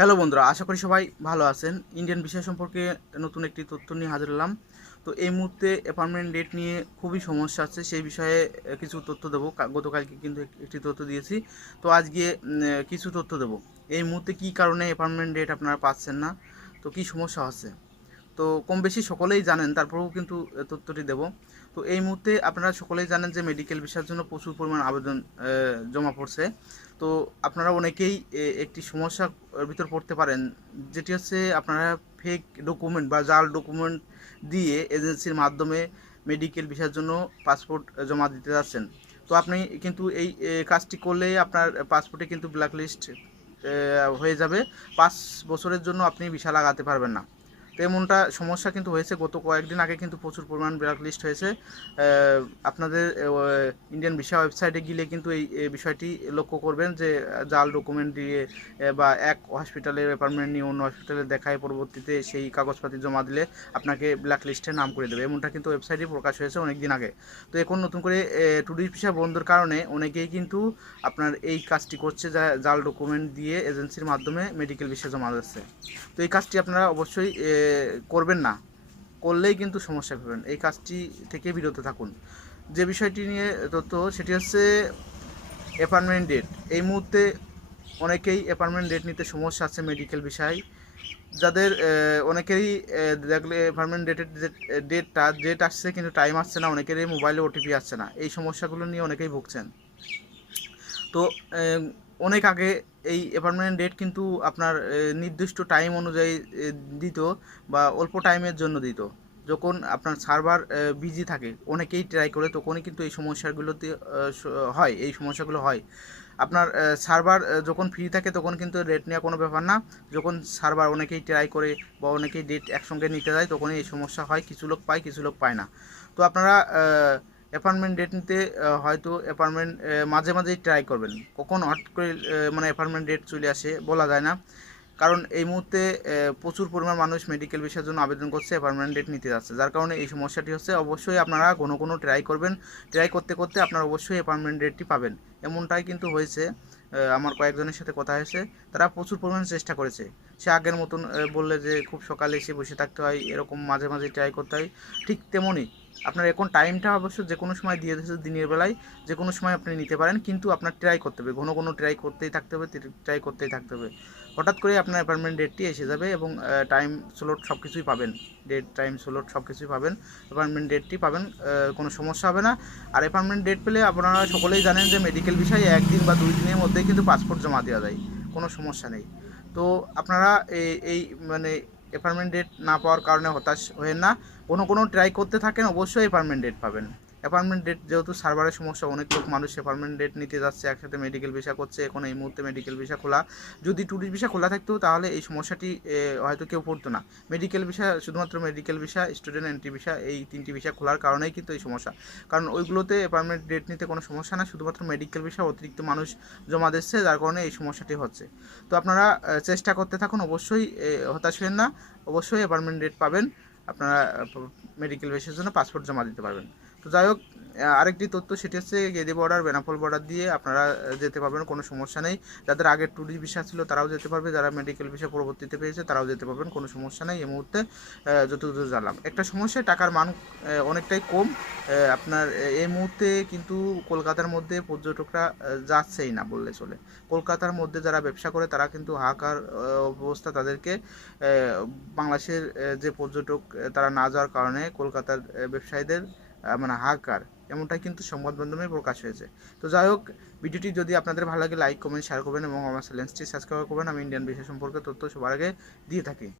Hello বন্ধুরা, আশা করি সবাই ভালো আছেন। ইন্ডিয়ান ভিসা সম্পর্কে নতুন একটি তথ্য নিয়ে হাজির হলাম। তো এই মুহূর্তে অ্যাপয়েন্টমেন্ট ডেট নিয়ে খুবই সমস্যা আছে, সেই বিষয়ে কিছু তথ্য দেবো। গতকালকে কিন্তু একটি তথ্য দিয়েছি, তো আজকে কিছু তথ্য দেবো। এই মুহূর্তে কী কারণে অ্যাপয়েন্টমেন্ট ডেট আপনারা পাচ্ছেন না, তো কী সমস্যা হচ্ছে, তো কম বেশি সকলেই জানেন, তারপরেও কিন্তু তথ্যটি দেব। তো এই মুহূর্তে আপনারা সকলেই জানেন যে মেডিকেল ভিসার জন্য প্রচুর পরিমাণ আবেদন জমা পড়ছে। তো আপনারা অনেকেই একটি সমস্যার ভিতর পড়তে পারেন, যেটি হচ্ছে আপনারা ফেক ডকুমেন্ট বা জাল ডকুমেন্ট দিয়ে এজেন্সির মাধ্যমে মেডিকেল ভিসার জন্য পাসপোর্ট জমা দিতে যাচ্ছেন। তো আপনি কিন্তু এই কাজটি করলে আপনার পাসপোর্টে কিন্তু ব্ল্যাকলিস্ট হয়ে যাবে। 5 বছরের জন্য আপনি ভিসা লাগাতে পারবেন না। তো এমনটা সমস্যা কিন্তু হয়েছে, গত কয়েকদিন আগে কিন্তু প্রচুর পরিমাণ ব্ল্যাকলিস্ট হয়েছে। আপনাদের ইন্ডিয়ান ভিসা ওয়েবসাইটে গেলে কিন্তু এই বিষয়টি লক্ষ্য করবেন যে জাল ডকুমেন্ট দিয়ে বা এক হসপিটালের অ্যাপয়েন্টমেন্ট নিয়ে অন্য হসপিটালে দেখায় পরবর্তীতে সেই কাগজপাতি জমা দিলে আপনাকে ব্ল্যাকলিস্টে নাম করে দেবে। এমনটা কিন্তু ওয়েবসাইটে প্রকাশ হয়েছে অনেক দিন আগে। তো এখন নতুন করে ট্যুরিস্ট ভিসা বন্ধের কারণে অনেকেই কিন্তু আপনার এই কাজটি করছে, যা জাল ডকুমেন্ট দিয়ে এজেন্সির মাধ্যমে মেডিকেল ভিসা জমা দিচ্ছে। তো এই কাজটি আপনারা অবশ্যই করবেন না, করলেই কিন্তু সমস্যা পাবেন। এই কাজটি থেকে বিরত থাকুন। যে বিষয়টি নিয়ে তথ্য, সেটি হচ্ছে অ্যাপয়েন্টমেন্ট ডেট। এই মুহূর্তে অনেকেই অ্যাপয়েন্টমেন্ট ডেট নিতে সমস্যা আছে মেডিকেল বিষয়, যাদের অনেকেরই দেখলে অ্যাপয়েন্টমেন্ট ডেট আসছে কিন্তু টাইম আসছে না, অনেকেরই মোবাইলে ওটিপি আসছে না। এই সমস্যাগুলো নিয়ে অনেকেই ভুগছেন। তো অনেক আগে এই অ্যাপয়েন্টমেন্ট ডেট কিন্তু আপনার নির্দিষ্ট টাইম অনুযায়ী দিত, বা অল্প টাইমের জন্য দিত। যখন আপনার সার্ভার বিজি থাকে, অনেকেই ট্রাই করে, তখনই কিন্তু এই সমস্যাগুলোতে এই সমস্যাগুলো হয়। আপনার সার্ভার যখন ফ্রি থাকে তখন কিন্তু ডেট নেওয়া কোনো ব্যাপার না। যখন সার্ভার অনেকেই ট্রাই করে বা অনেকেই ডেট একসঙ্গে নিতে যায়, তখনই এই সমস্যা হয়। কিছু লোক পায়, কিছু লোক পায় না। তো আপনারা অ্যাপয়েন্টমেন্ট ডেট নিতে হয়তো অ্যাপয়েন্টমেন্ট মাঝে মাঝেই ট্রাই করবেন। কখন হট করে মানে অ্যাপয়েন্টমেন্ট ডেট চলে আসে বলা যায় না, কারণ এই মুহূর্তে প্রচুর পরিমাণ মানুষ মেডিকেল ভিসার জন্য আবেদন করছে, অ্যাপয়েন্টমেন্ট ডেট নিতে যাচ্ছে, যার কারণে এই সমস্যাটি হচ্ছে। অবশ্যই আপনারা ঘন ঘন ট্রাই করবেন। ট্রাই করতে করতে আপনারা অবশ্যই অ্যাপয়েন্টমেন্ট ডেটটি পাবেন। এমনটাই কিন্তু হয়েছে, আমার কয়েকজনের সাথে কথা হয়েছে, তারা প্রচুর পরিমাণে চেষ্টা করেছে। সে আগের মতন বললে যে খুব সকালে এসে বসে থাকতে হয়, এরকম মাঝে মাঝে ট্রাই করতে হয়, ঠিক তেমনই আপনার এখন টাইমটা অবশ্য যে কোনো সময় দিয়ে দিয়েছে, দিনের বেলায় যে কোনো সময় আপনি নিতে পারেন, কিন্তু আপনার ট্রাই করতে হবে, ঘন ঘন ট্রাই করতেই থাকতে হবে, ট্রাই করতেই থাকতে হবে। হঠাৎ করে আপনার অ্যাপয়েন্টমেন্ট ডেটটি এসে যাবে এবং টাইম স্লট সব কিছুই পাবেন। ডেট, টাইম, স্লট সব কিছুই পাবেন, অ্যাপয়েন্টমেন্ট ডেটটি পাবেন, কোনো সমস্যা হবে না। আর অ্যাপয়েন্টমেন্ট ডেট পেলে আপনারা সকলেই জানেন যে মেডিকেল বিষয়ে 1 দিন বা 2 দিনের মধ্যেই কিন্তু পাসপোর্ট জমা দেওয়া যায়, কোনো সমস্যা নেই। তো আপনারা এই মানে অ্যাপয়েন্টমেন্ট ডেট না পাওয়ার কারণে হতাশ হয়েন না, কোনো ট্রাই করতে থাকেন, অবশ্যই অ্যাপয়েন্টমেন্ট ডেট পাবেন। অ্যাপয়েন্টমেন্ট ডেট যেহেতু সার্ভারের সমস্যা, অনেক লোক মানুষ অ্যাপয়েন্টমেন্ট ডেট নিতে যাচ্ছে, একসাথে মেডিকেল ভিসা করছে। এখন এই মুহূর্তে মেডিকেল ভিসা খোলা, যদি ট্যুরিস্ট ভিসা খোলা থাকতো তাহলে এই সমস্যাটি হয়তো কেউ পড়তো না। মেডিকেল ভিসা, শুধুমাত্র medical visa, student entry visa, এই 3টি ভিসা খোলার কারণেই কিন্তু এই সমস্যা। কারণ ওইগুলোতে অ্যাপয়েন্টমেন্ট ডেট নিতে কোনো সমস্যা না, শুধুমাত্র মেডিকেল ভিসা অতিরিক্ত মানুষ জমা দিচ্ছে, যার কারণে এই সমস্যাটি হচ্ছে। তো আপনারা চেষ্টা করতে থাকুন, অবশ্যই হতাশ হবেন না, অবশ্যই অ্যাপয়েন্টমেন্ট ডেট পাবেন। আপনারা মেডিকেল ভিসার জন্য পাসপোর্ট জমা দিতে পারবেন। তো যাই হোক, আরেকটি তথ্য, সেটি হচ্ছে গেদি বর্ডার, বেনাপোল বর্ডার দিয়ে আপনারা যেতে পারবেন, কোনো সমস্যা নেই। যাদের আগে ট্যুরিস্ট ভিসা ছিল তারাও যেতে পারবে, যারা মেডিকেল ভিসা পরবর্তীতে পেয়েছে তারাও যেতে পারবেন, কোনো সমস্যা নেই। এই মুহূর্তে যতদূর জানলাম, একটা সমস্যা, টাকার মান অনেকটাই কম। আপনার এই মুহূর্তে কিন্তু কলকাতার মধ্যে পর্যটকরা যাচ্ছেই না বললে চলে। কলকাতার মধ্যে যারা ব্যবসা করে তারা কিন্তু হাহাকার অবস্থা তাদেরকে। বাংলাদেশের যে পর্যটক তারা না যাওয়ার কারণে কলকাতার ব্যবসায়ীদের মানে হাহাকার, এমনটাই কিন্তু সংবাদ মাধ্যমে প্রকাশ হয়েছে। তো যাই হোক, ভিডিওটি যদি আপনাদের ভালো লাগে লাইক, কমেন্ট, শেয়ার করবেন এবং আমার চ্যানেলটি সাবস্ক্রাইব করবেন। আমি ইন্ডিয়ান ভিসা সম্পর্কে তথ্য সবার আগে দিয়ে থাকি।